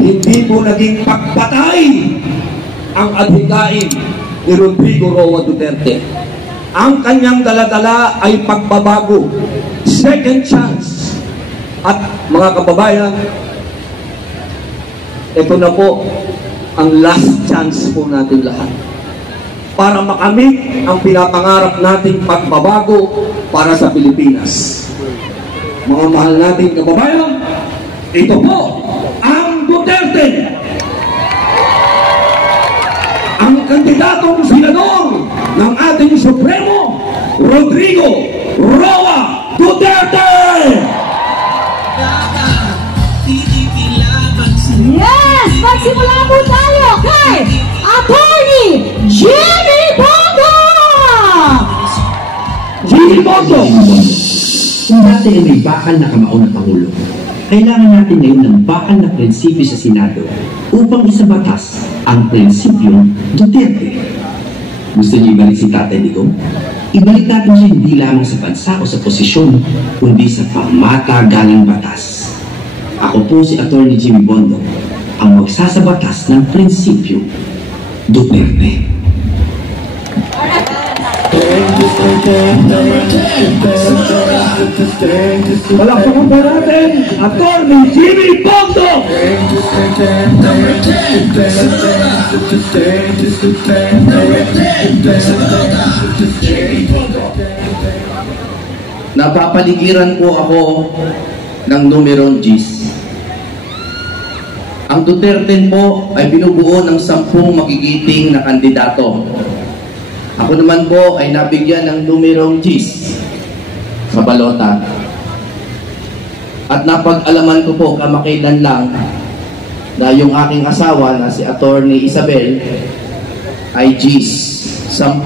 hindi po naging pagpatay ang adhikain ni Rodrigo Roa Duterte. Ang kanyang daladala ay pagbabago, second chance. At mga kababayan, ito na po ang last chance po natin lahat para makamit ang pinapangarap nating pagbabago para sa Pilipinas. Mga mahal nating kababayan, ito po ang Duterte, ang kandidatong senador ng ating Supremo, Rodrigo Roa Duterte! Yes! Magsimula po tayo kay Attorney Jimmy Bongo! Jimmy Bongo! Kung dati ay may bakal na kamao na Pangulo, kailangan natin ngayon ng bakal na prinsipyo sa Senado upang isabatas ang prinsipyong Duterte. Gusto niyo ibalik si Tatay Digong? Ibalik natin siya hindi lamang sa bansa o sa posisyon, kundi sa pamatagalang batas. Ako po si Attorney Jimmy Bongo, ang magsasabatas ng prinsipyo Duterte. Palakpakan po natin, Attorney Jimmy Bongo! Napapaligiran po ako ng numerong Gs. Ang Duterte po ay binubuo ng 10 magigiting na kandidato. Ako naman po ay nabigyan ng numerong Gs sa balota. At napag-alaman ko po kamakailan lang na yung aking asawa na si Attorney Isabel ay Gs. 10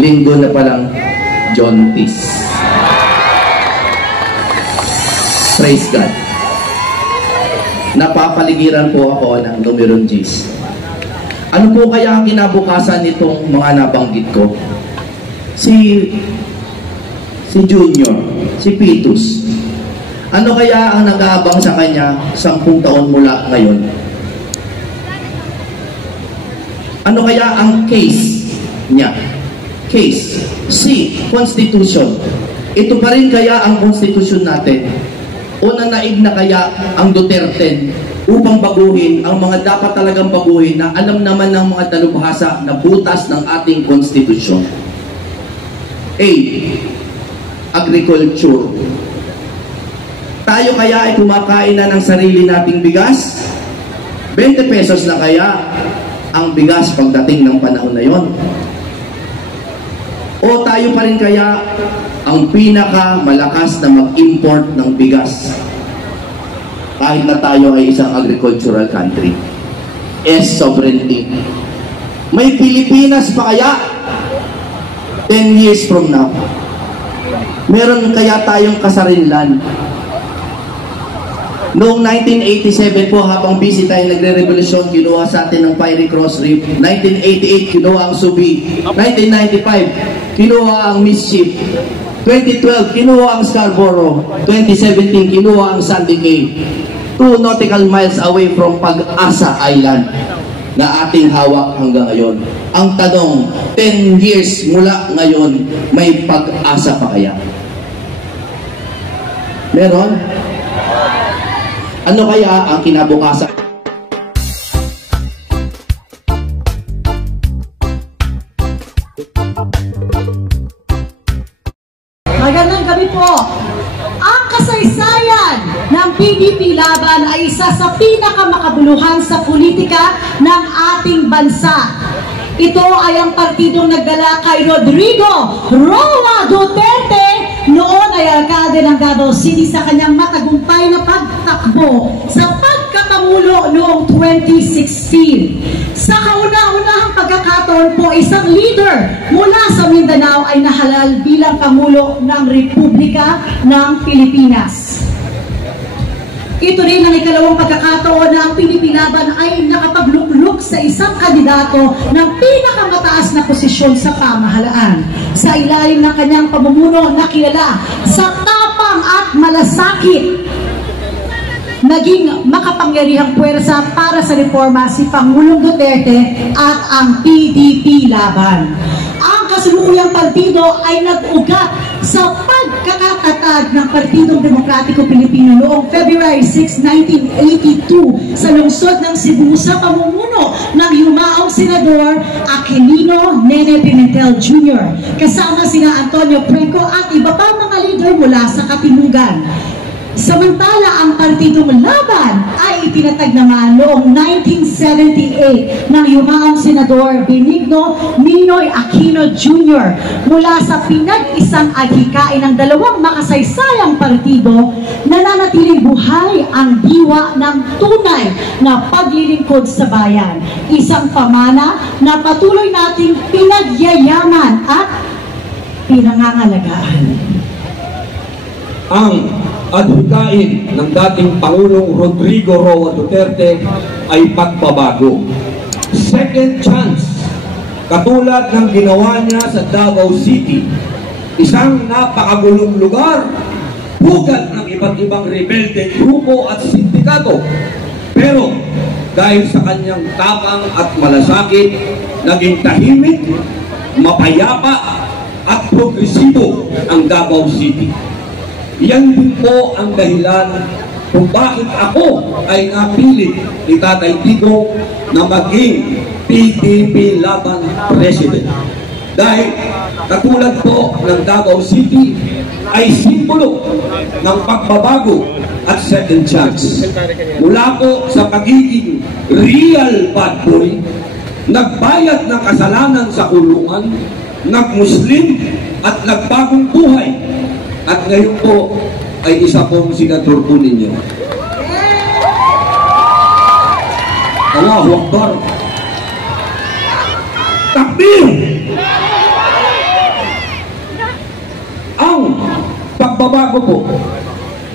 linggo na palang Jontis. Praise God. Napapaligiran po ako ng numerong Gs. Ano po kaya ang kinabukasan nitong mga nabanggit ko? Si Junior, si Pitus. Ano kaya ang nag-aabang sa kanya 10 taon mula ngayon? Ano kaya ang case niya? Case. C. Constitution. Ito pa rin kaya ang Constitution natin? O nanaig na kaya ang Duterte upang baguhin ang mga dapat talagang baguhin na alam naman ng mga dalubhasa na butas ng ating Constitution? A. Agriculture. Tayo kaya ay kumakain na ng sarili nating bigas? 20 pesos na kaya ang bigas pagdating ng panahon na yon? O tayo pa rin kaya ang pinakamalakas na mag-import ng bigas kahit na tayo ay isang agricultural country? S. Sovereignty. May Pilipinas pa kaya 10 years from now? Meron kaya tayong kasarinlan? Noong 1987 po, habang busy tayo nagre-revolusyon, kinuha sa atin ng Fiery Cross Reef. 1988, kinuha ang Subi. 1995, kinuha ang Mischief. 2012, kinuha ang Scarborough. 2017, kinuha ang Sandy Cay. 2 nautical miles away from Pag-asa Island na ating hawak hanggang ngayon. Ang tanong, 10 years mula ngayon, may pag-asa pa kaya? Meron? Ano kaya ang kinabukasan? Magandang gabi po. Ang kasaysayan ng PDP Laban ay isa sa pinakamakabuluhan sa politika ng ating bansa. Ito ay ang partidong nagdala kay Rodrigo Roa Duterte noon ay alkalde ng Davao City sa kanyang matagumpay na pagtakbo sa pagkapangulo noong 2016. Sa kauna-unahang pagkakataon po, isang leader mula sa Mindanao ay nahalal bilang Pangulo ng Republika ng Pilipinas. Ito rin ang ikalawang pagkakataon na ang PDP Laban ay nakapaglukluk sa isang kandidato ng pinakamataas na posisyon sa pamahalaan. Sa ilalim ng kanyang pamumuno na kilala sa tapang at malasakit naging makapangyarihang puwersa para sa reforma si Pangulong Duterte at ang PDP Laban. Ang kasalukuyang partido ay nag-ugat sa pagkakatatag ng Partidong Demokratiko Pilipino noong February 6, 1982 sa lungsod ng Cebu sa pamumuno ng yumaong Senador Aquilino Nene Pimentel Jr. kasama sina Antonio Prenco at iba pang mga leader mula sa Katimugan. Samantala, ang Partidong Laban ay itinatag naman noong 1978 ng yumaong Senador Benigno Ninoy Aquino Jr. mula sa pinag-isang adhikain ng dalawang makasaysayang partido, nananatiling buhay ang diwa ng tunay na paglilingkod sa bayan. Isang pamana na patuloy nating pinagyayaman at pinangangalagaan. Ang adhikain ng dating Pangulong Rodrigo Roa Duterte ay pagbabago. Second chance, katulad ng ginawa niya sa Davao City, isang napakagulong lugar, pugad ng iba't ibang rebelde grupo at sindikato. Pero dahil sa kanyang tapang at malasakit, naging tahimik, mapayapa at progresibo ang Davao City. Yan din po ang dahilan kung bakit ako ay napilit ni Tatay Digong na maging PDP Laban President. Dahil katulad po ng Davao City ay simbolo ng pagbabago at second chance. Mula po sa pagiging real bad boy, nagbayad ng kasalanan sa kulungan, nag-Muslim at nagbagong buhay. At ngayon po ay isa pong senador po ninyo. Allahu Akbar. Takbir! Ang pagbabago po,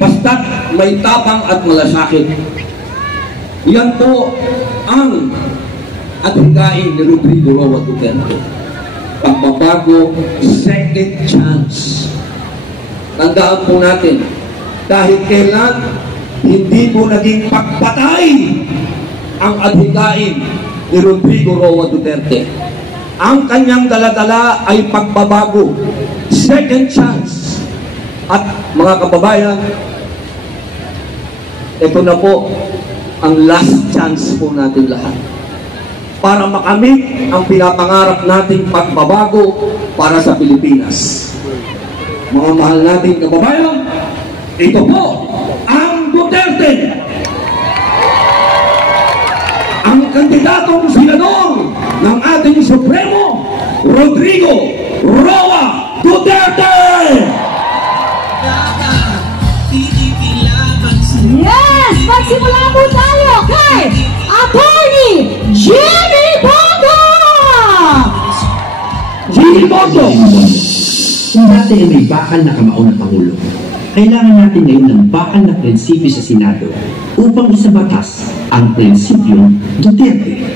basta't may tapang at malasakit. Yan po ang adhikain ni Rodrigo Roa Duterte. Pagbabago, second chance. Tandaan po natin, dahil kailan hindi po naging pagpatay ang adhikain ni Rodrigo Roa Duterte. Ang kanyang daladala ay pagbabago, second chance. At mga kababayan, ito na po ang last chance po natin lahat para makamit ang pinapangarap nating pagbabago para sa Pilipinas. Mga mahal nating kababayan, ito po ang Duterte, ang kandidatong senador ng ating Supremo, Rodrigo Roa Duterte! Yes! Magsimula po tayo kay Attorney Jimmy Bongo! Jimmy Bongo! Kung dati ay may bakal na kamao na Pangulo, kailangan natin ngayon ng bakal na prinsipyo sa Senado upang isabatas ang prinsipyong Duterte.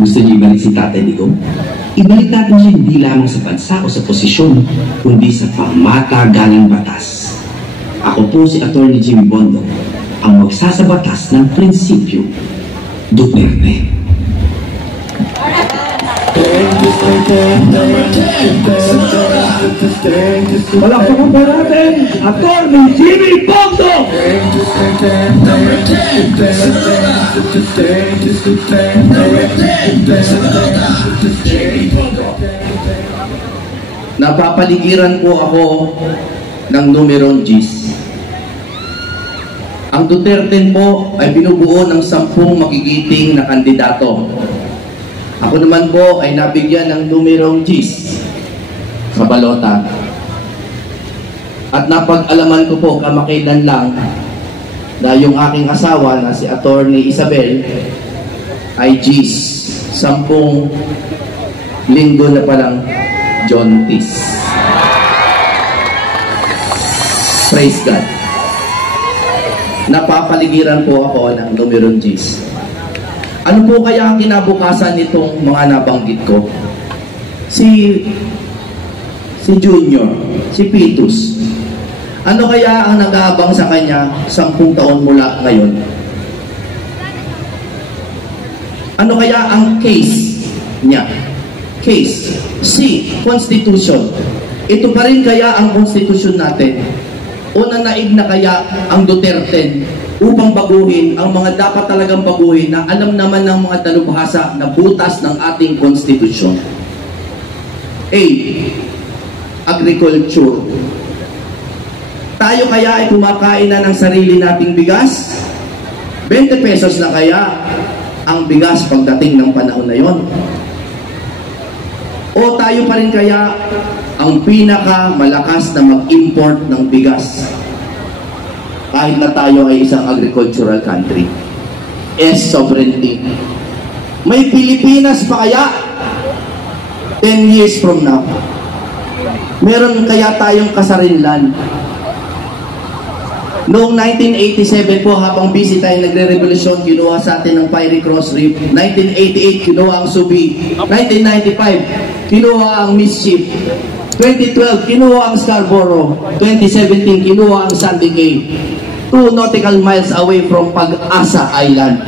Gusto niyo ibalik si Tatay Digong? Ibalik natin siya hindi lamang sa bansa o sa posisyon, kundi sa pamatagalang batas. Ako po si Attorney Jimmy Bongo, ang magsasabatas ng prinsipyo Duterte. Palakpakan po natin, Attorney Jimmy Bongo! Napapaligiran po ako ng numerong Gs. Ang Duterte po ay binubuo ng 10 magigiting na kandidato. Ako naman po ay nabigyan ng numerong Gs sa balota. At napag-alaman ko po kamakailan lang na yung aking asawa na si Attorney Isabel ay Gs. 10 linggo na palang Jontis. Praise God. Napapaligiran po ako ng numerong Gs. Ano po kaya ang kinabukasan nitong mga nabanggit ko? Si Junior, si Pitus. Ano kaya ang nag-aabang sa kanya 10 taon mula ngayon? Ano kaya ang case niya? Case. C. Constitution. Ito pa rin kaya ang Constitution natin? O nanaig na kaya ang Duterte upang baguhin ang mga dapat talagang baguhin na alam naman ng mga dalubhasa na butas ng ating Constitution? A. Agriculture. Tayo kaya ay kumakain na ng sarili nating bigas? 20 pesos na kaya ang bigas pagdating ng panahon na yon? O tayo pa rin kaya ang pinakamalakas na mag-import ng bigas kahit na tayo ay isang agricultural country? S. Sovereignty. May Pilipinas pa kaya 10 years from now? Meron kaya tayong kasarinlan? Noong 1987 po, habang busy tayo nagre-revolusyon, kinuha sa atin ng Fiery Cross Reef. 1988, kinuha ang Subi. 1995, kinuha ang Mischief. 2012, kinuha ang Scarborough. 2017, kinuha ang Sandy Cay. 2 nautical miles away from Pag-asa Island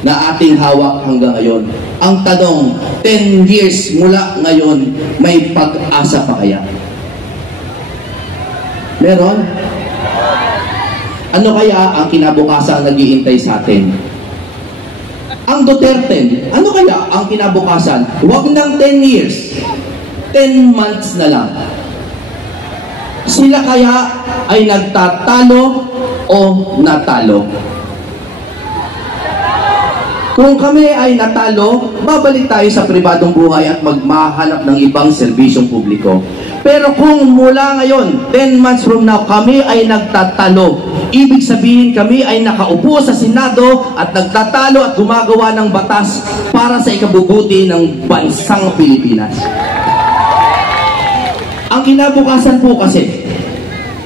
na ating hawak hanggang ngayon. Ang tanong, 10 years mula ngayon, may pag-asa pa kaya? Meron? Ano kaya ang kinabukasan naghihintay sa atin? Ang Duterte, ano kaya ang kinabukasan? Huwag ng 10 years, 10 months na lang. Sila kaya ay nagtatalo o natalo? Kung kami ay natalo, babalik tayo sa pribadong buhay at magmahanap ng ibang serbisyong publiko. Pero kung mula ngayon, 10 months from now, kami ay nagtatalo, ibig sabihin kami ay nakaupo sa Senado at nagtatalo at gumagawa ng batas para sa ikabubuti ng bansang Pilipinas. Ang kinabukasan po kasi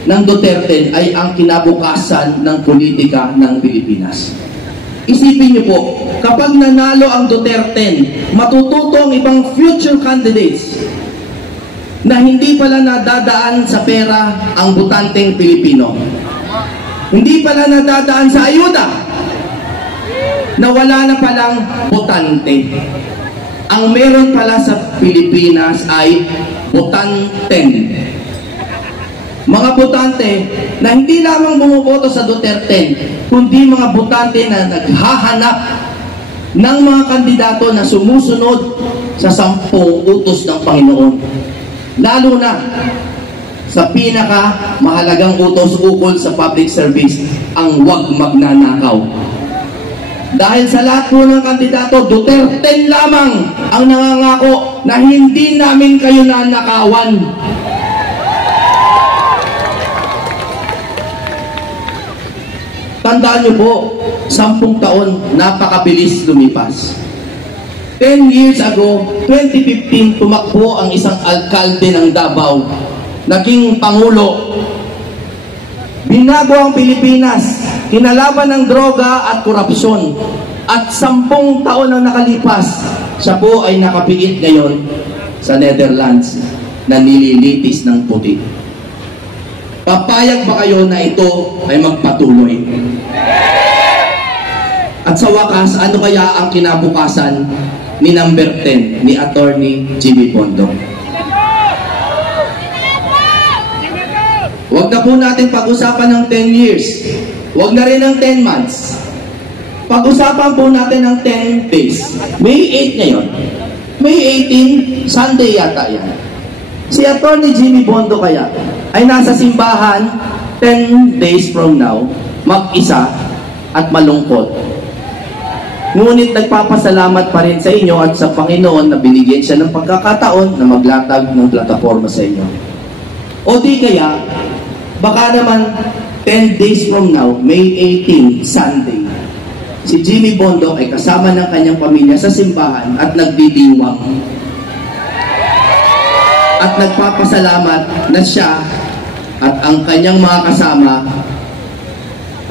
ng Duterte ay ang kinabukasan ng politika ng Pilipinas. Isipin niyo po, kapag nanalo ang Duterte, matututo ang ibang future candidates na hindi pala nadadaan sa pera ang butanteng Pilipino. Hindi pala nadadaan sa ayuda, na wala na palang butante. Ang meron pala sa Pilipinas ay butanteng. Mga butante na hindi lamang bumuboto sa Duterte, kundi mga butante na naghahanap ng mga kandidato na sumusunod sa 10 utos ng Panginoon. Lalo na sa pinaka mahalagang utos ukol sa public service, ang huwag magnanakaw. Dahil sa lahat po ng kandidato, Duterte lamang ang nangangako na hindi namin kayo nanakawan. Tandaan niyo po, 10 taon, napakabilis lumipas. 10 years ago, 2015, tumakbo ang isang alkalde ng Davao, naging pangulo. Binago ang Pilipinas, kinalaban ng droga at korupsyon. At 10 taon ang nakalipas, siya po ay nakapiit ngayon sa Netherlands na nililitis ng puti. Papayag ba kayo na ito ay magpatuloy? At sa wakas, ano kaya ang kinabukasan ni number 10 ni Attorney Jimmy Bondoc? Huwag na po natin pag-usapan ng 10 years. Huwag na rin ng 10 months. Pag-usapan po natin ng 10 days. May 8 ngayon. May 18, Sunday yata yan. Si Attorney Jimmy Bondoc kaya ay nasa simbahan 10 days from now, mag-isa at malungkot. Ngunit nagpapasalamat pa rin sa inyo at sa Panginoon na binigyan siya ng pagkakataon na maglatag ng plataforma sa inyo. O di kaya, baka naman 10 days from now, May 18, Sunday, si Jimmy Bondoc ay kasama ng kanyang pamilya sa simbahan at nagdidiwang. At nagpapasalamat na siya at ang kanyang mga kasama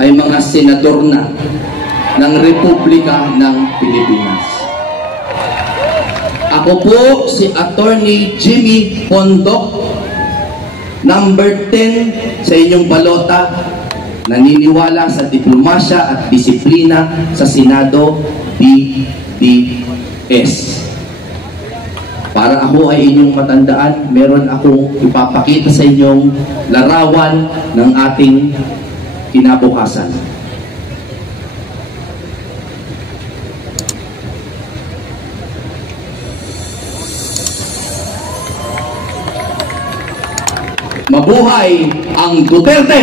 ay mga senador na ng Republika ng Pilipinas. Ako po si Attorney Jimmy Bondoc Number 10 sa inyong balota, naniniwala sa diplomasya at disiplina sa Senado, DDS. Para ako ay inyong matandaan, meron akong ipapakita sa inyong larawan ng ating kinabukasan. Mabuhay ang Duterte!